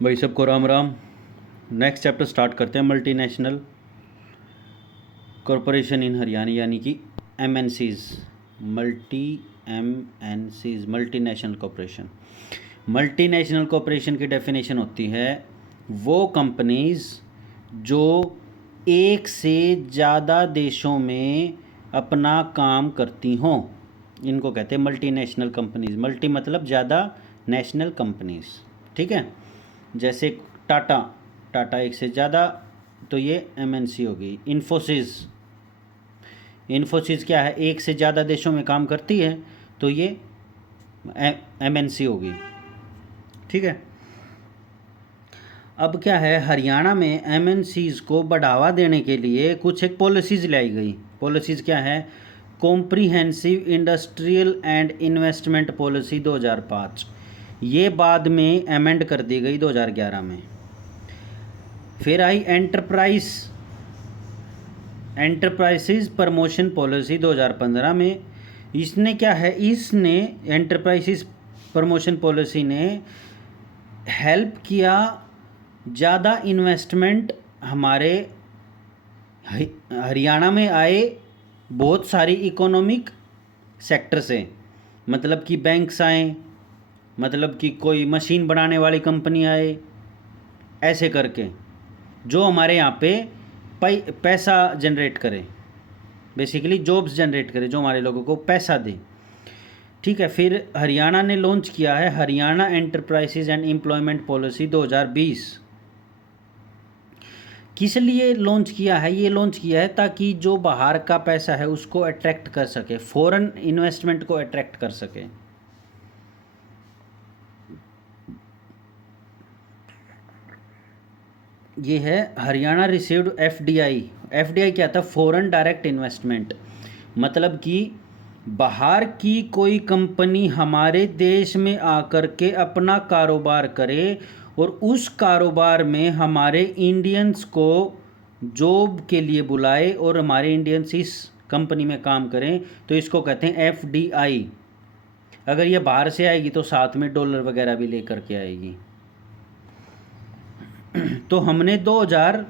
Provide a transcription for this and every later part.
भाई सबको Ram Ram. Next chapter start करते हैं। मल्टीनेशनल कॉरपोरेशन इन हरियाणा यानी कि MNCs. Multinational corporation. Multinational corporation की डेफिनेशन होती है वो कंपनीज जो एक से ज़्यादा देशों में अपना काम करती हों, इनको कहते हैं मल्टीनेशनल कंपनीज। मल्टी मतलब ज़्यादा, नेशनल कंपनीज। ठीक है, जैसे टाटा एक से ज़्यादा, तो ये एमएनसी होगी। इन्फोसिस क्या है, एक से ज़्यादा देशों में काम करती है, तो ये एमएनसी होगी। ठीक है, अब क्या है, हरियाणा में एमएनसीज को बढ़ावा देने के लिए कुछ एक पॉलिसीज़ लाई गई। पॉलिसीज़ क्या है, comprehensive industrial and investment policy 2005। ये बाद में अमेंड कर दी गई 2011 में। फिर आई एंटरप्राइजेज प्रमोशन पॉलिसी 2015 में। इसने क्या है, इसने एंटरप्राइजेज प्रमोशन पॉलिसी ने हेल्प किया ज़्यादा इन्वेस्टमेंट हमारे हरियाणा में आए बहुत सारी इकोनॉमिक सेक्टर से। मतलब कि बैंक्स आए, मतलब कि कोई मशीन बनाने वाली कंपनी आए, ऐसे करके जो हमारे यहाँ पे पैसा जनरेट करे, बेसिकली जॉब्स जनरेट करे, जो हमारे लोगों को पैसा दे। ठीक है, फिर हरियाणा ने लॉन्च किया है Haryana enterprises and employment policy 2020। किस लिए लॉन्च किया है, ये लॉन्च किया है ताकि जो बाहर का पैसा है उसको अट्रैक्ट कर सके, फॉरेन इन्वेस्टमेंट को अट्रैक्ट कर सके। ये है हरियाणा रिसीव्ड एफडीआई। एफडीआई क्या था, फॉरेन डायरेक्ट इन्वेस्टमेंट। मतलब कि बाहर की कोई कंपनी हमारे देश में आकर के अपना कारोबार करे और उस कारोबार में हमारे इंडियंस को जॉब के लिए बुलाए और हमारे इंडियंस इस कंपनी में काम करें, तो इसको कहते हैं एफडीआई। अगर ये बाहर से आएगी तो साथ में डॉलर वगैरह भी लेकर के आएगी। तो हमने 2000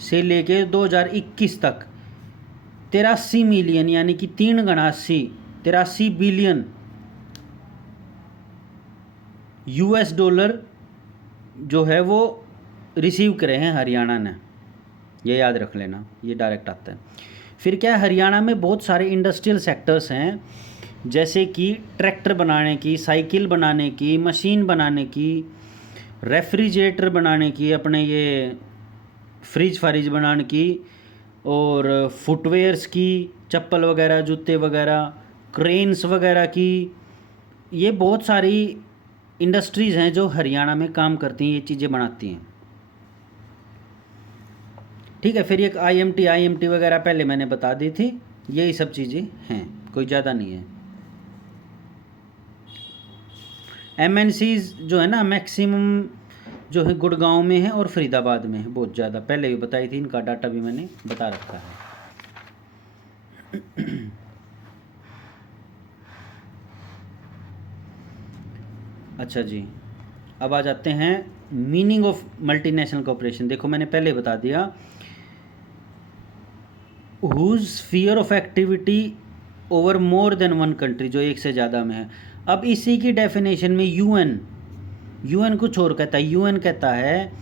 से लेके 2021 तक 83 मिलियन यानी कि 83 बिलियन यूएस डॉलर जो है वो रिसीव करे हैं हरियाणा ने। ये याद रख लेना, ये डायरेक्ट आता है। फिर क्या है, हरियाणा में बहुत सारे इंडस्ट्रियल सेक्टर्स हैं, जैसे कि ट्रैक्टर बनाने की, साइकिल बनाने की, मशीन बनाने की, रेफ्रिजरेटर बनाने की, अपने ये फ्रिज बनाने की, और फुटवेयर्स की, चप्पल वगैरह, जूते वगैरह, क्रेन्स वगैरह की। ये बहुत सारी इंडस्ट्रीज़ हैं जो हरियाणा में काम करती हैं, ये चीज़ें बनाती हैं। ठीक है, फिर एक आईएमटी वगैरह पहले मैंने बता दी थी। यही सब चीज़ें हैं, कोई ज़्यादा नहीं है। एमएनसीज जो है ना, मैक्सिमम जो है गुड़गांव में है और फरीदाबाद में है, बहुत ज़्यादा। पहले भी बताई थी, इनका डाटा भी मैंने बता रखा है। अच्छा जी, अब आ जाते हैं मीनिंग ऑफ मल्टीनेशनल कॉर्पोरेशन। देखो मैंने पहले बता दिया, whose sphere of activity over more than one country, जो एक से ज़्यादा में है। अब इसी की डेफिनेशन में यूएन कुछ और कहता है। यूएन कहता है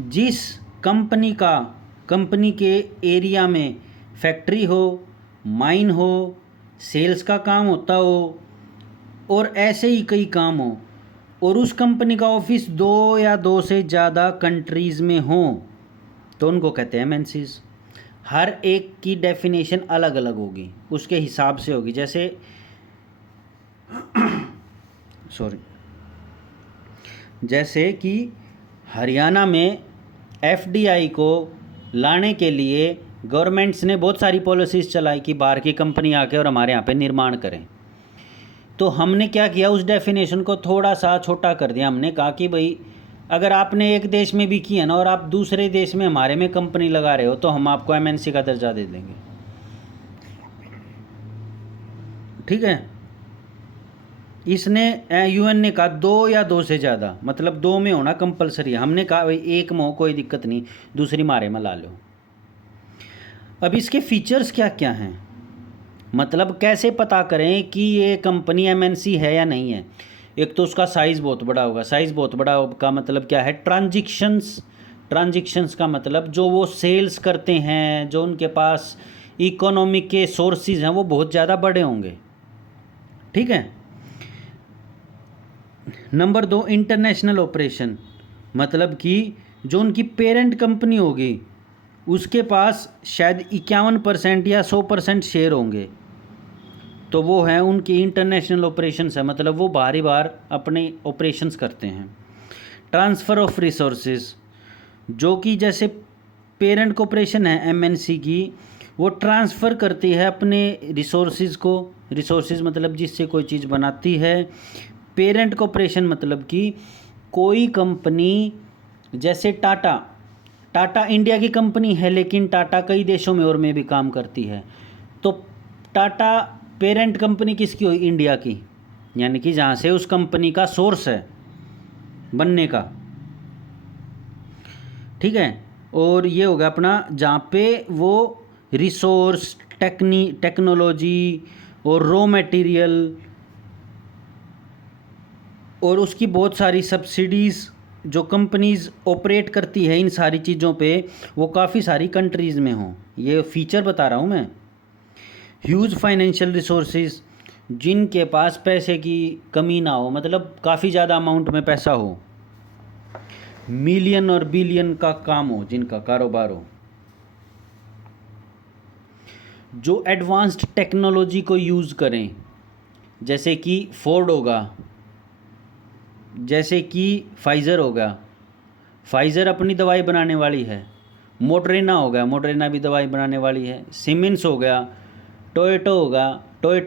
जिस कंपनी के एरिया में फैक्ट्री हो, माइन हो, सेल्स का काम होता हो और ऐसे ही कई काम हो, और उस कंपनी का ऑफिस 2 या 2 से ज़्यादा कंट्रीज़ में हो, तो उनको कहते हैं एमएनसीज। हर एक की डेफिनेशन अलग अलग होगी, उसके हिसाब से होगी। जैसे जैसे कि हरियाणा में एफडीआई को लाने के लिए गवर्नमेंट्स ने बहुत सारी पॉलिसीज़ चलाई कि बाहर की कंपनी आके और हमारे यहाँ पे निर्माण करें। तो हमने क्या किया, उस डेफिनेशन को थोड़ा सा छोटा कर दिया। हमने कहा कि भाई अगर आपने एक देश में भी किया ना और आप दूसरे देश में हमारे में कंपनी लगा रहे हो, तो हम आपको एमएनसी का दर्जा दे देंगे। ठीक है, इसने यूएन ने कहा 2 या 2 से ज़्यादा, मतलब 2 में होना कंपलसरी है। हमने कहा भाई 1 में हो कोई दिक्कत नहीं, दूसरी मारे में ला लो। अब इसके फीचर्स क्या क्या हैं, मतलब कैसे पता करें कि ये कंपनी एमएनसी है या नहीं है। एक तो उसका साइज़ बहुत बड़ा होगा। साइज़ बहुत बड़ा का मतलब क्या है, ट्रांजिक्शंस का मतलब जो वो सेल्स करते हैं, जो उनके पास इकोनॉमिक के सोर्सेज हैं वो बहुत ज़्यादा बड़े होंगे। ठीक है। नंबर 2 इंटरनेशनल ऑपरेशन, मतलब कि जो उनकी पेरेंट कंपनी होगी उसके पास शायद 51% या 100% शेयर होंगे, तो वो हैं उनकी इंटरनेशनल ऑपरेशंस है, मतलब वो बाहरी बाहर अपने ऑपरेशंस करते हैं। ट्रांसफ़र ऑफ रिसोर्सेज, जो कि जैसे पेरेंट कॉरपोरेशन है एमएनसी की, वो ट्रांसफ़र करती है अपने रिसोर्सेज को। रिसोर्सेज मतलब जिससे कोई चीज़ बनाती है। पेरेंट कॉरपोरेशन मतलब कि कोई कंपनी, जैसे टाटा इंडिया की कंपनी है लेकिन टाटा कई देशों में और में भी काम करती है, तो टाटा पेरेंट कंपनी किसकी हुई, इंडिया की, यानी कि जहाँ से उस कंपनी का सोर्स है बनने का। ठीक है। और ये होगा अपना जहाँ पे वो रिसोर्स, टेक्नोलॉजी और रॉ मटेरियल और उसकी बहुत सारी सब्सिडीज़ जो कंपनीज़ ऑपरेट करती है इन सारी चीज़ों पे, वो काफ़ी सारी कंट्रीज़ में हों। ये फीचर बता रहा हूँ मैं। ह्यूज फाइनेंशियल रिसोर्सेज, जिनके पास पैसे की कमी ना हो, मतलब काफ़ी ज़्यादा अमाउंट में पैसा हो। मिलियन और बिलियन का काम हो, जिनका कारोबार हो। जो एडवांस्ड टेक्नोलॉजी को यूज़ करें, जैसे कि फोर्ड होगा, जैसे कि फाइज़र होगा, फाइज़र अपनी दवाई बनाने वाली है। मोडरेना हो गया, मोडरेना भी दवाई बनाने वाली है। सीमेंस हो गया, टोयोटा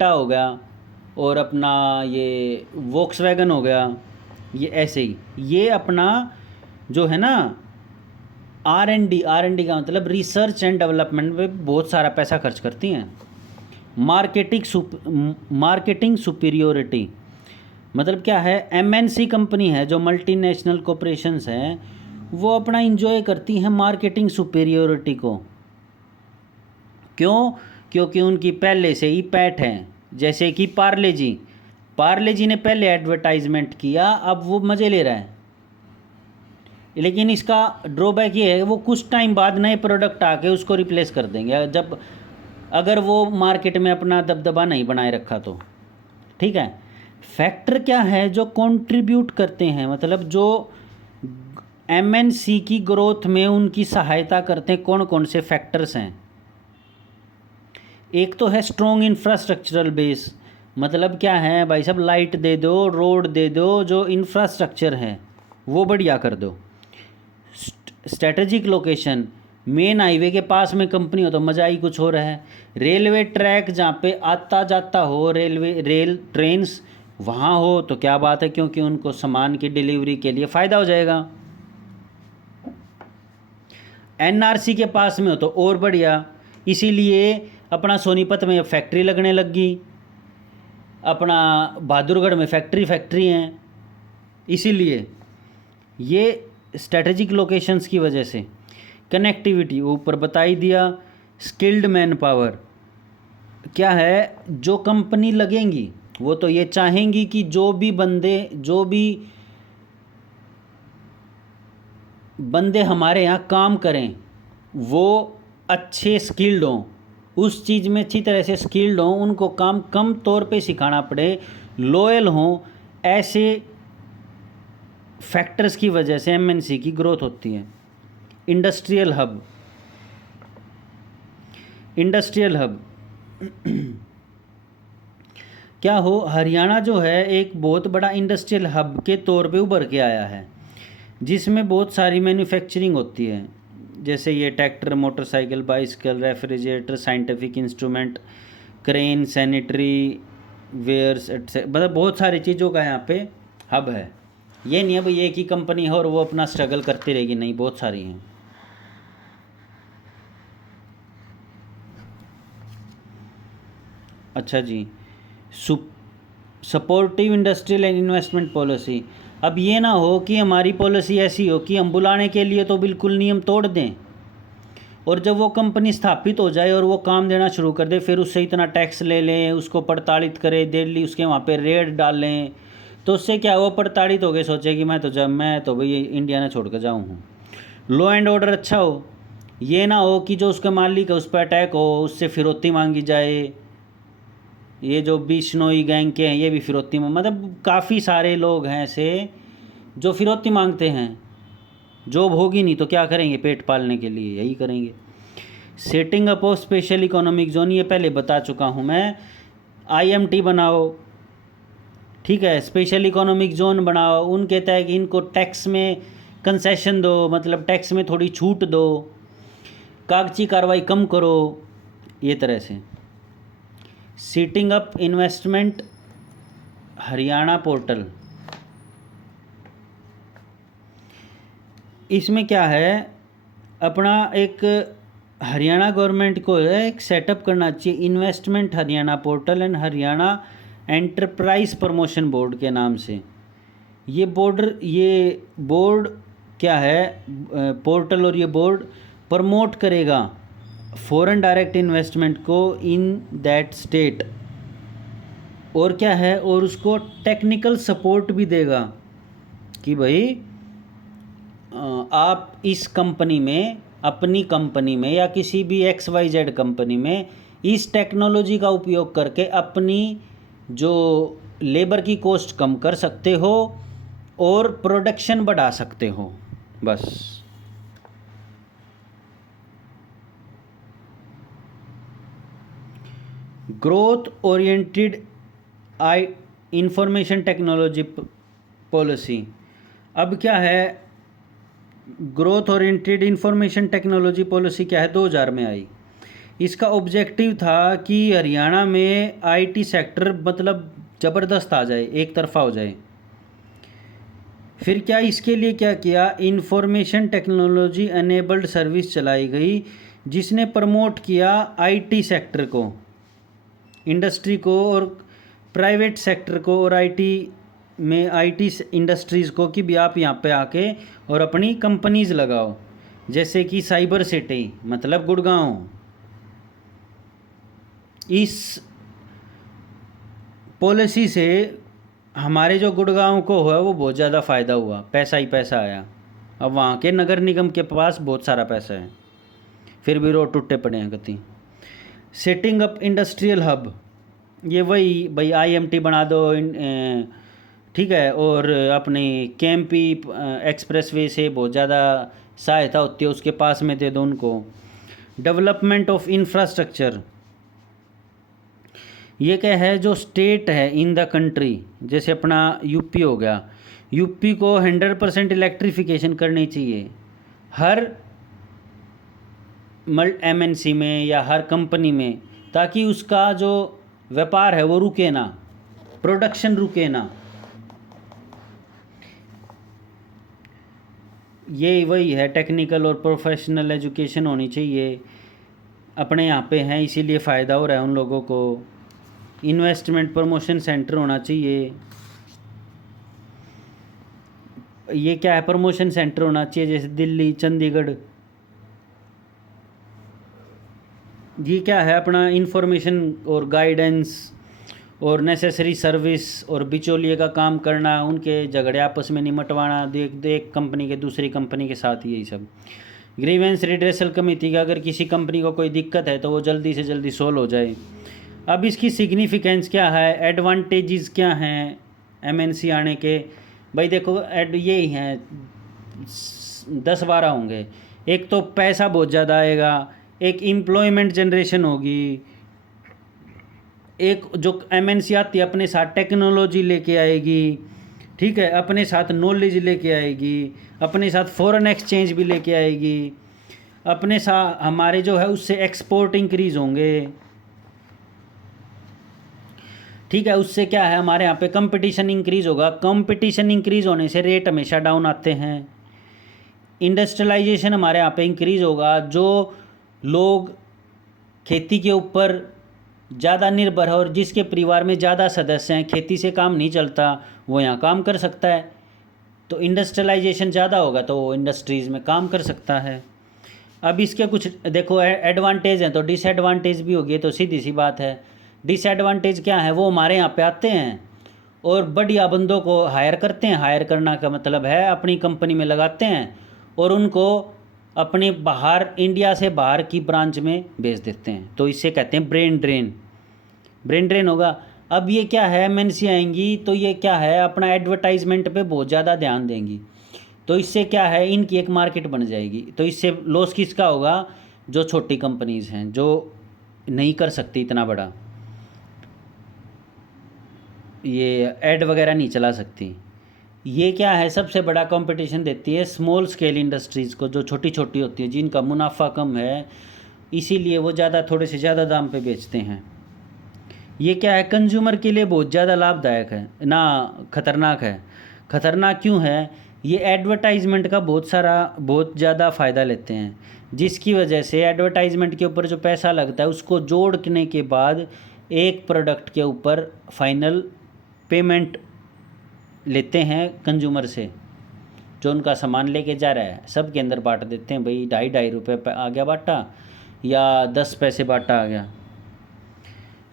हो गया, और अपना ये वोक्सवैगन हो गया। ये ऐसे ही ये अपना जो है ना आर एन डी का मतलब रिसर्च एंड डेवलपमेंट में बहुत सारा पैसा खर्च करती हैं। मार्केटिंग सुपीरियोरिटी, मतलब क्या है, एमएनसी कंपनी है जो मल्टीनेशनल कॉरपोरेशंस हैं, वो अपना इंजॉय करती हैं मार्केटिंग सुपीरियोरिटी को। क्यों? क्योंकि उनकी पहले से ही पैठ है। जैसे कि पार्ले जी ने पहले एडवर्टाइजमेंट किया, अब वो मज़े ले रहा है। लेकिन इसका ड्रॉबैक ये है वो कुछ टाइम बाद नए प्रोडक्ट आके उसको रिप्लेस कर देंगे, जब अगर वो मार्केट में अपना दबदबा नहीं बनाए रखा तो। ठीक है। फैक्टर क्या है जो कंट्रीब्यूट करते हैं, मतलब जो एमएनसी की ग्रोथ में उनकी सहायता करते हैं, कौन कौन से फैक्टर्स हैं। एक तो है स्ट्रॉन्ग इंफ्रास्ट्रक्चरल बेस, मतलब क्या है भाई साहब, लाइट दे दो, रोड दे दो, जो इंफ्रास्ट्रक्चर है वो बढ़िया कर दो। स्ट्रेटेजिक लोकेशन, मेन हाईवे के पास में कंपनी हो तो मज़ा ही कुछ हो रहा है। रेलवे ट्रैक जहाँ पे आता जाता हो रेल ट्रेन्स, वहाँ हो तो क्या बात है, क्योंकि उनको सामान की डिलीवरी के लिए फ़ायदा हो जाएगा। एनआरसी के पास में हो तो और बढ़िया, इसीलिए अपना सोनीपत में फैक्ट्री लगने लग गई, अपना बहादुरगढ़ में फैक्ट्री हैं। इसीलिए ये स्ट्रेटेजिक लोकेशंस की वजह से। कनेक्टिविटी ऊपर बता ही दिया। स्किल्ड मैन पावर क्या है, जो कंपनी लगेंगी वो तो ये चाहेंगी कि जो भी बंदे हमारे यहाँ काम करें वो अच्छे स्किल्ड हों, उस चीज़ में अच्छी तरह से स्किल्ड हों, उनको काम कम तौर पे सिखाना पड़े, लॉयल हों। ऐसे फैक्टर्स की वजह से एमएनसी की ग्रोथ होती है। इंडस्ट्रियल हब क्या हो, हरियाणा जो है एक बहुत बड़ा इंडस्ट्रियल हब के तौर पे उभर के आया है, जिसमें बहुत सारी मैन्युफैक्चरिंग होती है। जैसे ये tractor, motorcycle, bicycle, refrigerator, scientific instrument, crane, sanitary wares, मतलब बहुत सारी चीज़ों का यहाँ पे हब है। ये नहीं है भाई एक ही कंपनी है और वो अपना स्ट्रगल करती रहेगी, नहीं, बहुत सारी हैं। अच्छा जी, supportive industrial and investment policy. अब ये ना हो कि हमारी पॉलिसी ऐसी हो कि हम बुलाने के लिए तो बिल्कुल नियम तोड़ दें, और जब वो कंपनी स्थापित हो जाए और वो काम देना शुरू कर दे, फिर उससे इतना टैक्स ले लें, उसको प्रताड़ित करें, दिल्ली उसके वहाँ पे रेड डालें, तो उससे क्या वो प्रताड़ित हो गए, सोचे कि मैं तो भाई इंडिया ने छोड़ कर जाऊँ हूँ। लॉ एंड ऑर्डर अच्छा हो, ये ना हो कि जो उसका मालिक है उस पर अटैक हो, उससे फिरौती मांगी जाए। ये जो बिश्नोई गैंग के हैं ये भी फिरौती मतलब काफ़ी सारे लोग हैं ऐसे जो फिरौती मांगते हैं। जॉब होगी नहीं तो क्या करेंगे, पेट पालने के लिए यही करेंगे। Setting up of special economic zone, ये पहले बता चुका हूँ मैं। आईएमटी बनाओ, ठीक है, स्पेशल इकोनॉमिक जोन बनाओ, उनके तहत इनको टैक्स में कंसेशन दो, मतलब टैक्स में थोड़ी छूट दो, कागजी कार्रवाई कम करो, ये तरह से। Setting up investment Haryana portal, इसमें क्या है, अपना एक हरियाणा गवर्नमेंट को एक सेटअप करना चाहिए investment Haryana portal and Haryana enterprise promotion board के नाम से। ये बोर्ड क्या है, पोर्टल और ये बोर्ड प्रमोट करेगा फॉरेन डायरेक्ट इन्वेस्टमेंट को इन दैट स्टेट, और क्या है, और उसको टेक्निकल सपोर्ट भी देगा कि भाई आप इस कंपनी में, अपनी कंपनी में या किसी भी XYZ कंपनी में इस टेक्नोलॉजी का उपयोग करके अपनी जो लेबर की कॉस्ट कम कर सकते हो और प्रोडक्शन बढ़ा सकते हो, बस। Growth oriented information technology policy. अब क्या है, growth oriented information technology policy क्या है, 2000 में आई। इसका ऑब्जेक्टिव था कि हरियाणा में IT सेक्टर मतलब ज़बरदस्त आ जाए, एक तरफा हो जाए। फिर क्या, इसके लिए क्या किया, इंफॉर्मेशन टेक्नोलॉजी एनेबल्ड सर्विस चलाई गई, जिसने प्रमोट किया IT सेक्टर को, इंडस्ट्री को और प्राइवेट सेक्टर को, और IT इंडस्ट्रीज़ को कि भी आप यहाँ पे आके और अपनी कंपनीज लगाओ, जैसे कि साइबर सिटी मतलब गुड़गांव। इस पॉलिसी से हमारे जो गुड़गांव को हुआ वो बहुत ज़्यादा फ़ायदा हुआ, पैसा ही पैसा आया। अब वहाँ के नगर निगम के पास बहुत सारा पैसा है, फिर भी रोड टूटे पड़े हैं गति। सेटिंग अप इंडस्ट्रियल हब, ये वही भाई IMT बना दो, ठीक है, और अपनी केएमपी एक्सप्रेसवे से बहुत ज़्यादा सहायता होती है, उसके पास में दे दो उनको। डेवलपमेंट ऑफ इंफ्रास्ट्रक्चर, ये क्या है, जो स्टेट है इन द कंट्री, जैसे अपना यूपी हो गया, यूपी को 100% इलेक्ट्रिफिकेशन करनी चाहिए हर MNC में या हर कंपनी में, ताकि उसका जो व्यापार है वो रुके ना, प्रोडक्शन रुके ना। ये वही है, टेक्निकल और प्रोफेशनल एजुकेशन होनी चाहिए। अपने यहाँ पे हैं इसीलिए फ़ायदा हो रहा है उन लोगों को। इन्वेस्टमेंट प्रमोशन सेंटर होना चाहिए, ये क्या है, प्रमोशन सेंटर होना चाहिए, जैसे दिल्ली, चंडीगढ़। ये क्या है, अपना इंफॉर्मेशन और गाइडेंस और नेसेसरी सर्विस और बिचौलिए का काम करना, उनके झगड़े आपस में निमटवाना, एक कंपनी के दूसरी कंपनी के साथ, यही सब। ग्रीवेंस रिड्रेसल कमेटी का, अगर किसी कंपनी को कोई दिक्कत है तो वो जल्दी से जल्दी सोल्व हो जाए। अब इसकी सिग्निफिकेंस क्या है, एडवांटेजेस क्या हैं MNC आने के, भाई देखो यही हैं, 10-12 होंगे। एक तो पैसा बहुत ज़्यादा आएगा, एक एम्प्लॉयमेंट जनरेशन होगी, एक जो MNC आती है अपने साथ टेक्नोलॉजी लेके आएगी, ठीक है, अपने साथ नॉलेज लेके आएगी, अपने साथ फॉरेन एक्सचेंज भी लेके आएगी, अपने साथ हमारे जो है उससे एक्सपोर्ट इंक्रीज़ होंगे, ठीक है, उससे क्या है, हमारे यहाँ पे कंपटीशन इंक्रीज़ होगा, कंपटीशन इंक्रीज़ होने से रेट हमेशा डाउन आते हैं। इंडस्ट्रियलाइजेशन हमारे यहाँ पे इंक्रीज़ होगा, जो लोग खेती के ऊपर ज़्यादा निर्भर है और जिसके परिवार में ज़्यादा सदस्य हैं, खेती से काम नहीं चलता, वो यहाँ काम कर सकता है। तो इंडस्ट्रियलाइजेशन ज़्यादा होगा तो वो इंडस्ट्रीज़ में काम कर सकता है। अब इसके कुछ देखो एडवांटेज हैं तो डिसएडवांटेज भी होगी, तो सीधी सी बात है। डिसएडवांटेज क्या है, वो हमारे यहाँ पे आते हैं और बढ़िया बंदों को हायर करते हैं। हायर करना का मतलब है अपनी कंपनी में लगाते हैं और उनको अपने बाहर, इंडिया से बाहर की ब्रांच में भेज देते हैं। तो इससे कहते हैं ब्रेन ड्रेन। ब्रेन ड्रेन होगा। अब ये क्या है, एमएनसी आएंगी तो ये क्या है, अपना एडवर्टाइजमेंट पे बहुत ज़्यादा ध्यान देंगी। तो इससे क्या है, इनकी एक मार्केट बन जाएगी। तो इससे लॉस किसका होगा, जो छोटी कंपनीज़ हैं जो नहीं कर सकती इतना बड़ा, ये ऐड वगैरह नहीं चला सकती। ये क्या है, सबसे बड़ा कंपटीशन देती है स्मॉल स्केल इंडस्ट्रीज़ को, जो छोटी छोटी होती है, जिनका मुनाफा कम है, इसीलिए वो ज़्यादा, थोड़े से ज़्यादा दाम पे बेचते हैं। ये क्या है, कंज्यूमर के लिए बहुत ज़्यादा लाभदायक है ना, खतरनाक है। खतरनाक क्यों है, ये एडवर्टाइजमेंट का बहुत ज़्यादा फ़ायदा लेते हैं, जिसकी वजह से एडवर्टाइजमेंट के ऊपर जो पैसा लगता है उसको जोड़ने के बाद एक प्रोडक्ट के ऊपर फाइनल पेमेंट लेते हैं कंज्यूमर से, जो उनका सामान लेके जा रहा है। सब के अंदर बांट देते हैं, भाई 2.5 रुपये आ गया बाटा, या 10 पैसे बाटा आ गया।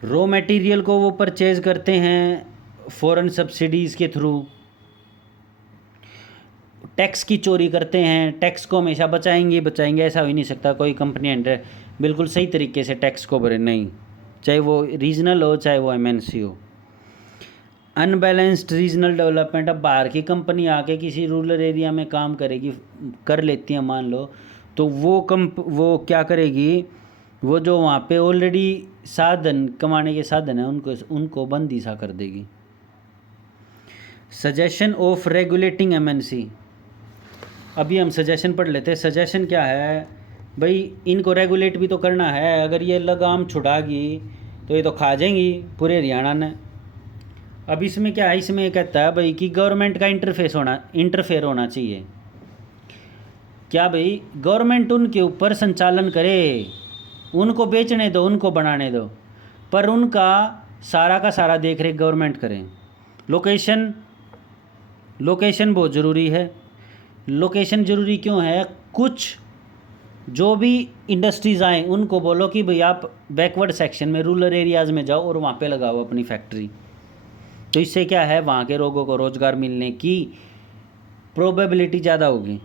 रॉ मटेरियल को वो परचेज करते हैं फॉरेन सब्सिडीज़ के थ्रू। टैक्स की चोरी करते हैं, टैक्स को हमेशा बचाएंगे ऐसा हो ही नहीं सकता। कोई कंपनी अंडर बिल्कुल सही तरीके से टैक्स को भरे, नहीं, चाहे वो रीजनल हो चाहे वो एमएनसी हो। अनबैलेंस्ड रीजनल डेवलपमेंट, अब बाहर की कंपनी आके किसी रूरल एरिया में काम करेगी, कर लेती है मान लो, तो वो क्या करेगी, वो जो वहाँ पे ऑलरेडी साधन, कमाने के साधन है, उनको बंदी सा कर देगी। सजेशन ऑफ रेगुलेटिंग एमएनसी, अभी हम सजेशन पढ़ लेते हैं। सजेशन क्या है भाई, इनको रेगुलेट भी तो करना है। अगर ये लगाम छुड़ागी तो ये तो खा जाएंगी पूरे हरियाणा ने। अब इसमें क्या है, इसमें कहता है भाई कि गवर्नमेंट का इंटरफेयर होना चाहिए। क्या भाई, गवर्नमेंट उनके ऊपर संचालन करे, उनको बेचने दो, उनको बनाने दो, पर उनका सारा का सारा देख रेख गवर्नमेंट करे। लोकेशन बहुत ज़रूरी है। लोकेशन ज़रूरी क्यों है, कुछ जो भी इंडस्ट्रीज़ आएँ उनको बोलो कि भाई आप बैकवर्ड सेक्शन में, रूरल एरियाज़ में जाओ और वहाँ पे लगाओ अपनी फैक्ट्री। तो इससे क्या है, वहाँ के लोगों को रोज़गार मिलने की प्रोबेबिलिटी ज़्यादा होगी।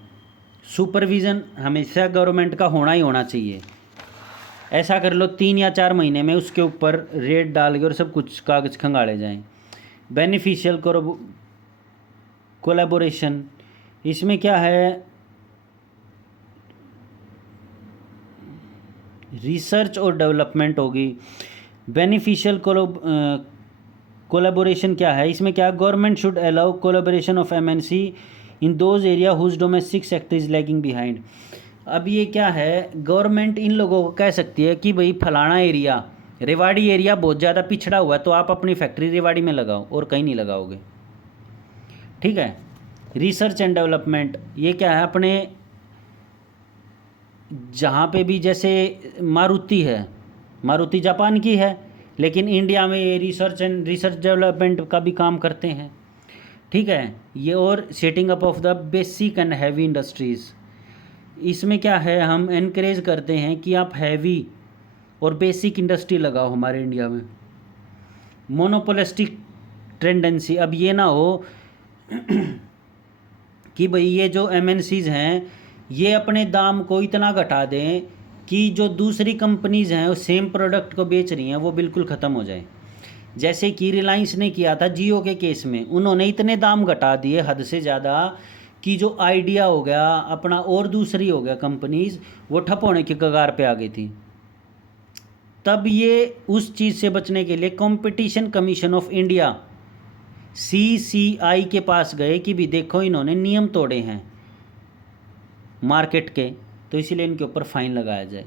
सुपरविज़न हमेशा गवर्नमेंट का होना ही होना चाहिए। ऐसा कर लो 3 या 4 महीने में उसके ऊपर रेट डाल के और सब कुछ कागज़ खंगाले जाएं। बेनिफिशियल कोलैबोरेशन, इसमें क्या है, रिसर्च और डेवलपमेंट होगी। बेनिफिशियल कोलैबोरेशन क्या है, इसमें क्या, government should allow collaboration of MNC in those area whose domestic sector is lagging behind. अब ये क्या है, गवर्नमेंट इन लोगों को कह सकती है कि भाई फलाना एरिया, रेवाड़ी एरिया बहुत ज़्यादा पिछड़ा हुआ है, तो आप अपनी फैक्ट्री रेवाड़ी में लगाओ और कहीं नहीं लगाओगे। ठीक है। रिसर्च एंड डेवलपमेंट, ये क्या है, अपने जहाँ पे भी, जैसे मारुति है, मारुति जापान की है, लेकिन इंडिया में ये रिसर्च डेवलपमेंट का भी काम करते हैं। ठीक है। ये और setting up of the basic and heavy industries, इसमें क्या है, हम एनकरेज करते हैं कि आप हैवी और बेसिक इंडस्ट्री लगाओ हमारे इंडिया में। मोनोपोलिस्टिक टेंडेंसी, अब ये ना हो कि भाई ये जो एमएनसीज़ हैं ये अपने दाम को इतना घटा दें कि जो दूसरी कंपनीज़ हैं वो सेम प्रोडक्ट को बेच रही हैं वो बिल्कुल ख़त्म हो जाए। जैसे कि रिलायंस ने किया था जियो के केस में, उन्होंने इतने दाम घटा दिए हद से ज़्यादा कि जो आइडिया हो गया अपना और दूसरी हो गया कंपनीज़, वो ठप होने की कगार पे आ गई थी। तब ये उस चीज़ से बचने के लिए competition commission of India CCI के पास गए कि भी देखो इन्होंने नियम तोड़े हैं मार्केट के, तो इसीलिए इनके ऊपर फाइन लगाया जाए।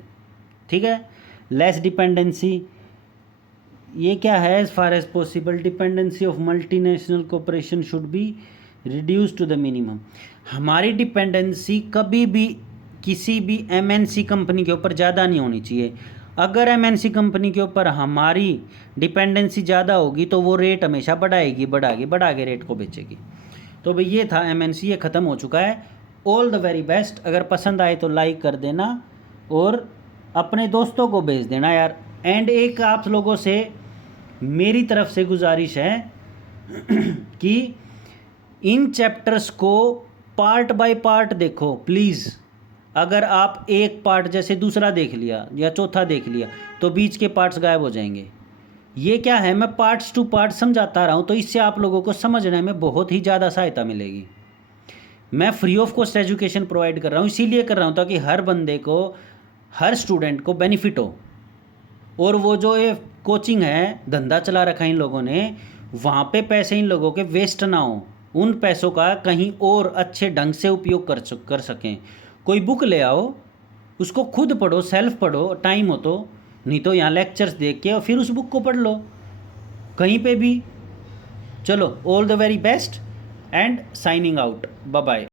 ठीक है। लेस डिपेंडेंसी, ये क्या है, as far as possible dependency of multinational corporation should be reduce to the minimum. हमारी डिपेंडेंसी कभी भी किसी भी MNC कंपनी के ऊपर ज़्यादा नहीं होनी चाहिए। अगर एमएनसी कंपनी के ऊपर हमारी डिपेंडेंसी ज़्यादा होगी तो वो रेट हमेशा बढ़ाएगी, बढ़ा के रेट को बेचेगी। तो भाई ये था एमएनसी, ये ख़त्म हो चुका है। All the very best. अगर पसंद आए तो लाइक कर देना और अपने दोस्तों को भेज देना यार। एंड एक आप लोगों से मेरी तरफ से गुजारिश है कि इन चैप्टर्स को पार्ट बाय पार्ट देखो प्लीज़। अगर आप एक पार्ट जैसे दूसरा देख लिया या चौथा देख लिया तो बीच के पार्ट्स गायब हो जाएंगे। ये क्या है, मैं पार्ट्स टू पार्ट समझाता रहा हूँ, तो इससे आप लोगों को समझने में बहुत ही ज़्यादा सहायता मिलेगी। मैं free of cost education provide कर रहा हूँ, इसीलिए कर रहा हूँ ताकि हर बंदे को, हर स्टूडेंट को बेनिफिट हो। और वो जो ये कोचिंग है, धंधा चला रखा है इन लोगों ने, वहाँ पे पैसे इन लोगों के वेस्ट ना हो, उन पैसों का कहीं और अच्छे ढंग से उपयोग कर सकें। कोई बुक ले आओ, उसको खुद पढ़ो, सेल्फ पढ़ो टाइम हो तो, नहीं तो यहाँ लेक्चर्स देख के और फिर उस बुक को पढ़ लो कहीं पे भी। चलो, all the very best and signing out, bye bye.